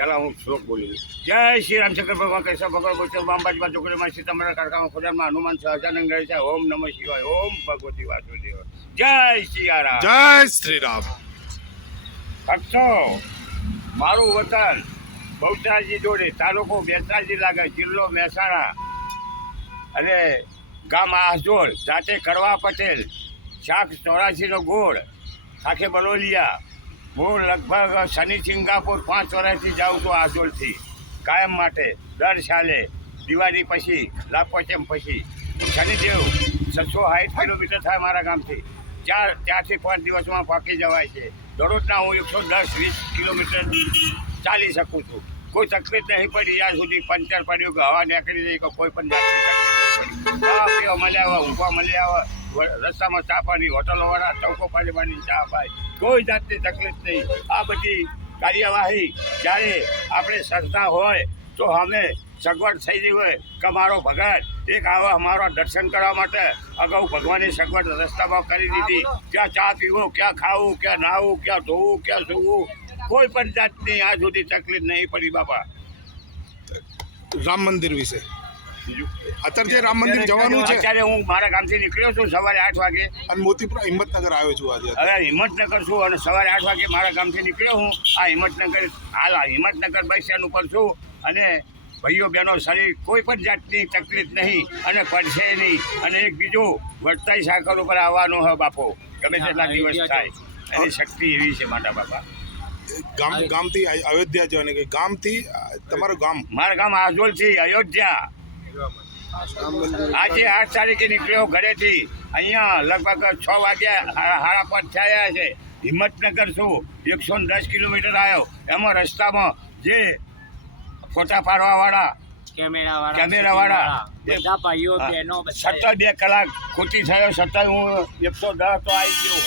પહેલાં હું શ્લોક બોલી જય શ્રી રામશંકર ભગવાન કૈસા ભગવાન ગોચર અંબાજીમાં છોકરીમાં સીતામારા કારખામાં ખોદાનમાં હનુમાન સહજાનંદ ગણેશ ઓમ નમઃ શિવાય ઓમ ભગવતી વાસુદેવ જય સિયારામ જય શ્રી રામ ભક્તો મારું વતન બહુચરાજી જોડે તાલુકો બેસરાજી લાગે જિલ્લો મહેસાણા અને ગામ આહજોલ જાતે કડવા પટેલ શાક ચોરાશીનો ગોળ ખાખે બલોલિયા હું લગભગ શનિ સિંગાપુર પાંચ વર્ષથી જાઉં છું આસોલથી કાયમ માટે દર સાલે દિવાળી પછી લાપોચેમ પછી શનિદેવ છસો સાઠ કિલોમીટર થાય મારા ગામથી ચાર ચારથી પાંચ દિવસમાં પાકી જવાય છે દરરોજના હું એકસો દસ વીસ કિલોમીટર ચાલી શકું છું કોઈ તકલીફ નહીં પડી જ્યાં સુધી પંચર પડ્યું કે હવા નીકળી જાય કે કોઈ પણ જાતની તકલીફ નહીં પડી મળ્યા આવે ઊંઘવા મળ્યા આવે રસ્તામાં ચા પાણી વાળા ચૌકો પાડી પાડીને ચા અપાય કોઈ જાતની તકલીફ નહીં આ બધી કાર્યવાહી જ્યારે આપણે સંસ્થા હોય તો અમે સગવડ થઈ રહી હોય કે મારો ભગત એક આવા અમારા દર્શન કરવા માટે અગાઉ ભગવાનની સગવડ રસ્તામાં કરી દીધી ક્યાં ચા પીવું ક્યાં ખાવું ક્યાં નાહવું ક્યાં ધોવું ક્યાં સૂવું કોઈ પણ જાતની આ સુધી તકલીફ નહીં પડી બાપા રામ મંદિર વિશે અત્યારે જે રામ મંદિર જવાનું છે અત્યારે હું મારા ગામથી નીકળ્યો છું સવારે આઠ વાગે અને મોતીપુરા હિંમતનગર આવ્યો છું આજે હવે હિંમતનગર છું અને સવારે આઠ વાગે મારા ગામથી નીકળ્યો હું આ હિંમતનગર આ હિંમતનગર બસ સ્ટેન્ડ ઉપર છું અને ભાઈઓ બહેનો શરીર કોઈ પણ જાતની તકલીફ નહીં અને પડશે નહીં અને એક બીજું વર્તાઈ સાકર ઉપર આવવાનો હ બાપો ગમે તેટલા દિવસ થાય એની શક્તિ એવી છે માટા બાપા ગામ ગામથી અયોધ્યા જવાની ગામથી તમારું ગામ મારું ગામ આજોલ છે અયોધ્યા આજે આઠ તારીખે નીકળ્યો ઘરેથી અહીંયા લગભગ છ વાગ્યા સાડા પાંચ થયા છે હિંમતનગર છું એકસો દસ કિલોમીટર આવ્યો એમાં રસ્તામાં જે ફોટા પાડવાવાળા વાળા બધા ભાઈઓ બહેનો સતત બે કલાક ખોટી થયો સતત હું એકસો દસ તો આવી ગયો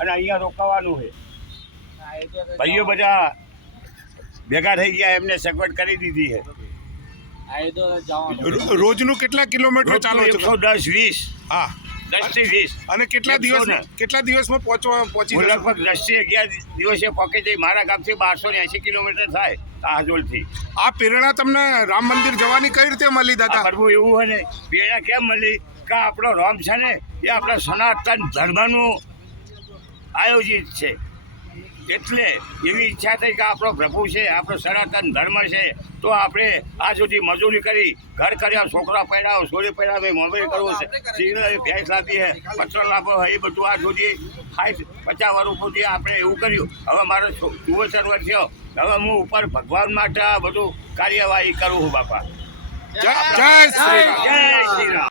અને અહીંયા રોકાવાનું છે ભાઈઓ બધા ભેગા થઈ ગયા એમને સગવડ કરી દીધી છે રોજનું કેટલા કિલોમીટર ચાલો છો દસ વીસ હા દસ થી વીસ અને કેટલા દિવસ કેટલા દિવસમાં પહોંચવા પહોંચી લગભગ દસ થી અગિયાર દિવસે પહોંચી જઈ મારા ગામથી બારસો ને એસી કિલોમીટર થાય હાજોલથી આ પ્રેરણા તમને રામ મંદિર જવાની કઈ રીતે મળી દાદા પ્રભુ એવું હોય ને પ્રેરણા કેમ મળી કે આપણો રામ છે ને એ આપણા સનાતન ધર્મનું આયોજિત છે એટલે એવી ઈચ્છા થઈ કે આપણો પ્રભુ છે આપણો સનાતન ધર્મ છે તો આપણે આ સુધી મજૂરી કરી ઘર કર્યા છોકરા પહેરાવો છોડી પહેરાવે મોબાઈલ કરવું છે સિગ્નલ ભેંસ લાવી હે પત્ર લાવો એ બધું આ સુધી સાઠ પચાસ વર્ષ સુધી આપણે એવું કર્યું હવે મારો ચુવસર વર્ષ થયો હવે હું ઉપર ભગવાન માટે આ બધું કાર્યવાહી કરું છું બાપા જય શ્રી રામ જય શ્રી રામ